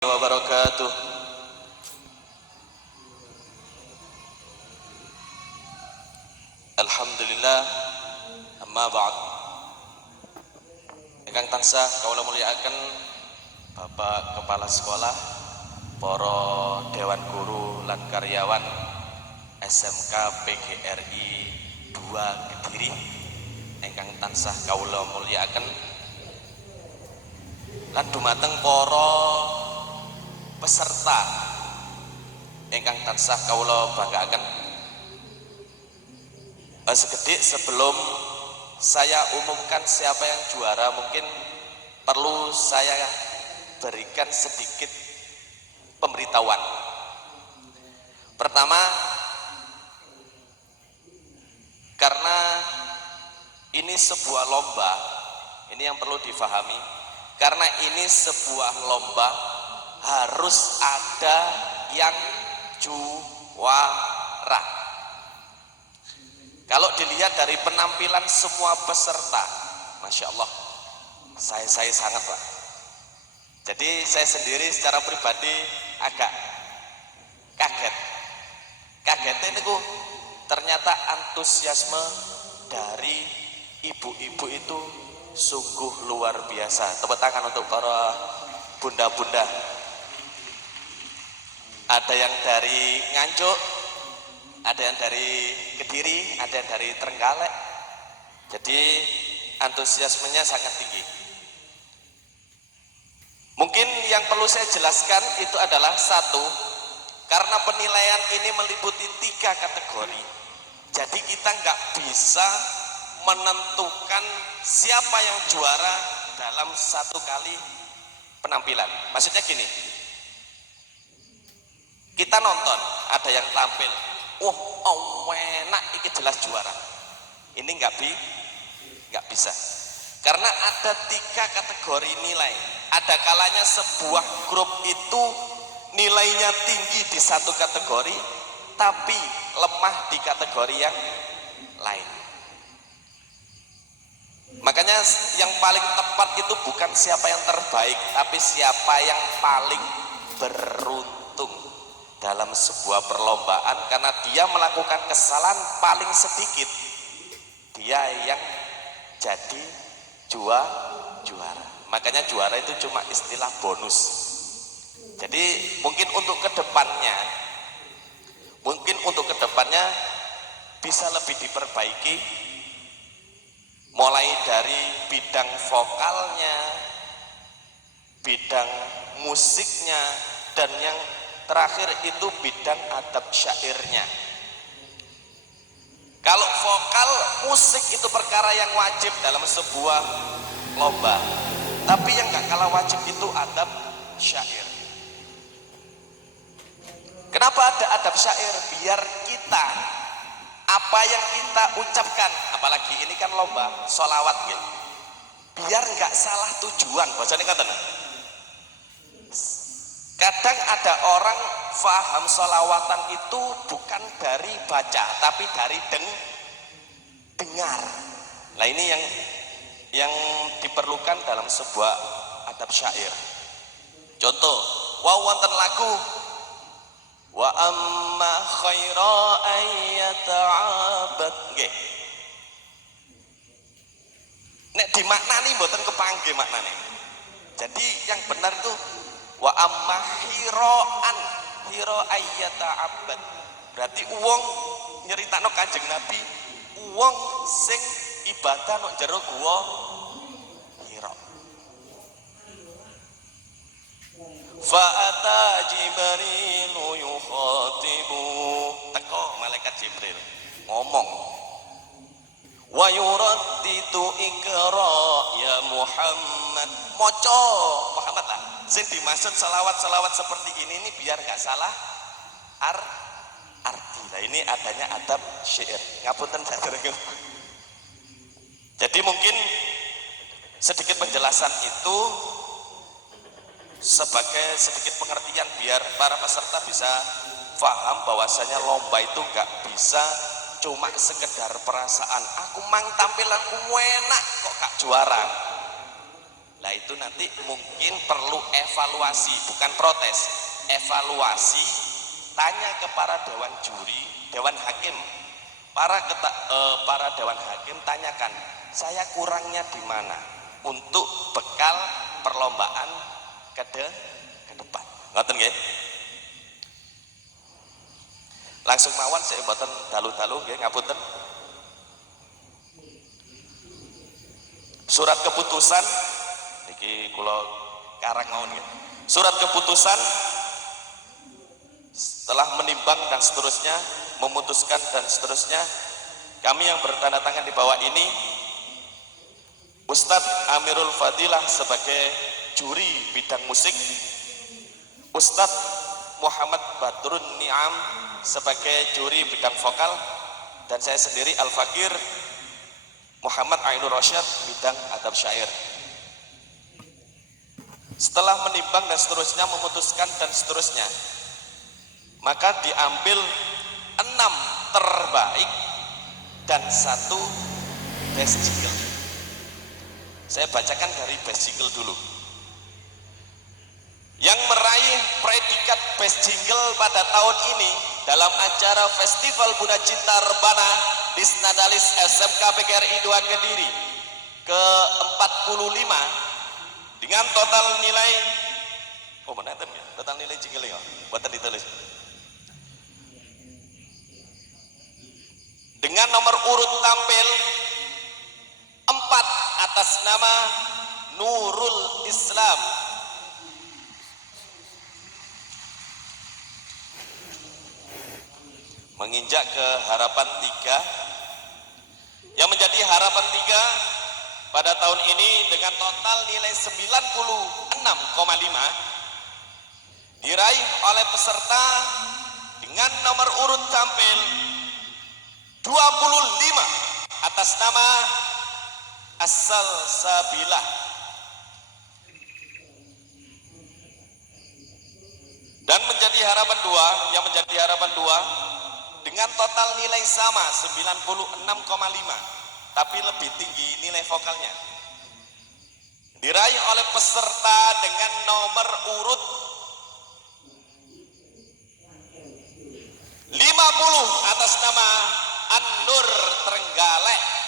Wabarakatuh. Alhamdulillah, amma ba'd. Ingkang tansah kawula mulyakaken Bapak Kepala Sekolah, para Dewan Guru lan karyawan SMK PGRI 2 Kediri ingkang tansah kawula mulyakaken lan dumateng para peserta ingkang tansah kawula banggaken. Sekedik sebelum saya umumkan siapa yang juara, mungkin perlu saya berikan sedikit pemberitahuan. Pertama, karena ini sebuah lomba, ini yang perlu difahami, karena ini sebuah lomba harus ada yang juara. Kalau dilihat dari penampilan semua peserta, Masya Allah, saya sangat Pak. Jadi saya sendiri secara pribadi agak kaget. Kagetnya ini ternyata antusiasme dari ibu-ibu itu sungguh luar biasa. Tepuk tangan untuk para bunda-bunda. Ada yang dari Nganjuk, ada yang dari Kediri, ada yang dari Trenggalek. Jadi antusiasmenya sangat tinggi. Mungkin yang perlu saya jelaskan itu adalah satu, karena penilaian ini meliputi 3 kategori. Jadi kita nggak bisa menentukan siapa yang juara dalam satu kali penampilan. Maksudnya gini, kita nonton, ada yang tampil, enak, ini jelas juara. Ini nggak bisa, karena ada 3 kategori nilai. Ada kalanya sebuah grup itu nilainya tinggi di satu kategori, tapi lemah di kategori yang lain. Makanya yang paling tepat itu bukan siapa yang terbaik, tapi siapa yang paling beruntung dalam sebuah perlombaan, karena dia melakukan kesalahan paling sedikit, dia yang jadi juara. Makanya juara itu cuma istilah bonus. Jadi mungkin untuk kedepannya bisa lebih diperbaiki, mulai dari bidang vokalnya, bidang musiknya, dan yang terakhir itu bidang adab syairnya. Kalau vokal, musik itu perkara yang wajib dalam sebuah lomba, tapi yang gak kalah wajib itu adab syair. Kenapa ada adab syair? Biar kita, apa yang kita ucapkan, apalagi ini kan lomba sholawat gitu, biar gak salah tujuan. Bacanya kata, kadang ada orang faham sholawatan itu bukan dari baca, tapi dari dengar. Nah ini yang diperlukan dalam sebuah adab syair. Contoh, wonten lagu wa amma khaira ayyata'abad nggih. Nek dimaknani mboten kepanggih maknane. Jadi yang benar itu wa amma hiroan hiro ayyata'abad, berarti uang nyeritakno Kanjeng Nabi, uang sing ibadah nok jero gua hiro. Fa'ata Jibrilu yukhatibu, teko malaikat Jibril ngomong, wa yuradditu ikra ya Muhammad, moco Muhammad lah, sing dimaksud selawat seperti ini biar nggak salah arti. Nah ini adanya adab syair. Ngapunten saderenge. Jadi mungkin sedikit penjelasan itu sebagai sedikit pengertian biar para peserta bisa paham bahwasanya lomba itu nggak bisa cuma sekedar perasaan, aku mang tampilanku enak kok gak juara. Nah itu nanti mungkin perlu evaluasi, bukan protes, evaluasi. Tanya ke para dewan juri, dewan hakim, para dewan hakim, tanyakan saya kurangnya di mana untuk bekal perlombaan ke depan. Ngoten nggih? Langsung mawon saya mboten dalu-dalu nggih, ngapunten. Surat keputusan niki kula karang mawon nggih. Surat keputusan setelah menimbang dan seterusnya, memutuskan dan seterusnya, kami yang bertanda tangan di bawah ini, Ustadz Amirul Fadilah sebagai juri bidang musik, Ustadz Muhammad Badrun Niam sebagai juri bidang vokal, dan saya sendiri Al-Fakir Muhammad Ainur Rosyad bidang adab syair. Setelah menimbang dan seterusnya, memutuskan dan seterusnya, maka diambil 6 terbaik dan 1 best jingle. Saya bacakan dari best jingle dulu. Yang meraih predikat best jingle pada tahun ini dalam acara Festival Bunda Cinta Rebana di Snadalis SMK PGRI 2 Kediri ke-45 dengan total nilai, oh benar ya, total nilai jingle ya, buatan ditulis. Dengan nomor urut tampil 4 atas nama Nurul Islam. Menginjak ke harapan 3. Yang menjadi harapan 3 pada tahun ini dengan total nilai 96,5 diraih oleh peserta dengan nomor urut tampil 25 atas nama Asal Sabilah. Dan menjadi harapan 2, yang menjadi harapan 2 dengan total nilai sama 96,5, tapi lebih tinggi nilai vokalnya, diraih oleh peserta dengan nomor urut 50 atas nama An-Nur Trenggalek.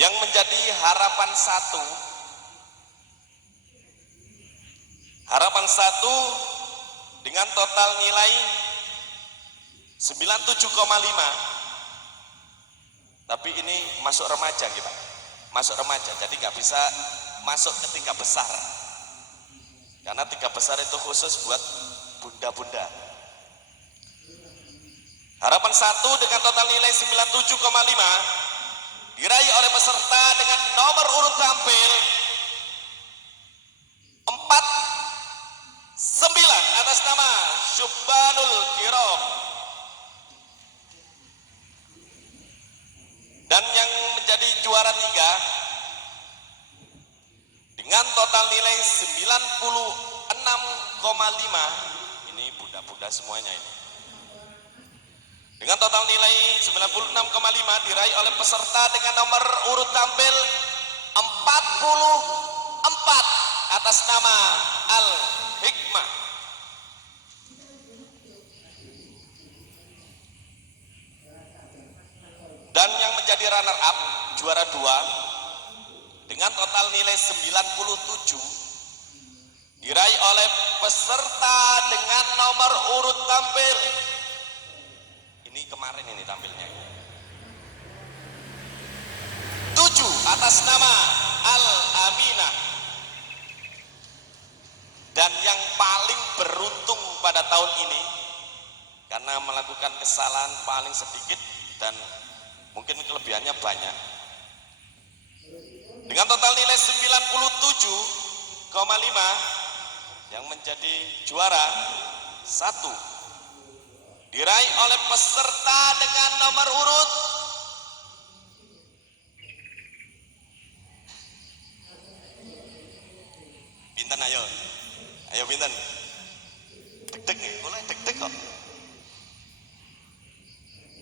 Yang menjadi harapan 1, harapan 1 dengan total nilai 97,5, tapi ini masuk remaja kita, masuk remaja, jadi nggak bisa masuk ke 3 besar, karena 3 besar itu khusus buat bunda-bunda. Harapan 1 dengan total nilai 97,5 diraih oleh peserta dengan nomor urut tampil 49 atas nama Syubbanul Kiram. Dan yang menjadi juara 3 dengan total nilai 96,5, ini bunda-bunda semuanya ini, dengan total nilai 96,5 diraih oleh peserta dengan nomor urut tampil 44 atas nama Al-Hikmah. Dan yang menjadi runner up juara 2 dengan total nilai 97 diraih oleh peserta dengan nomor urut tampil, ini kemarin ini tampilnya 7 atas nama Al-Aminah. Dan yang paling beruntung pada tahun ini karena melakukan kesalahan paling sedikit dan mungkin kelebihannya banyak, dengan total nilai 97,5 yang menjadi juara 1 diraih oleh peserta dengan nomor urut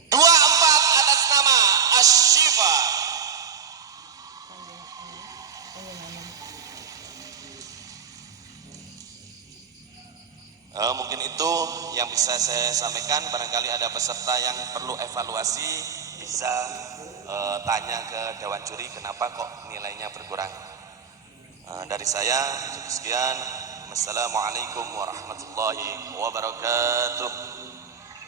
12 Mungkin itu yang bisa saya sampaikan. Barangkali ada peserta yang perlu evaluasi, bisa tanya ke Dewan Juri kenapa kok nilainya berkurang. Dari saya cukup sekian. Wassalamualaikum warahmatullahi wabarakatuh.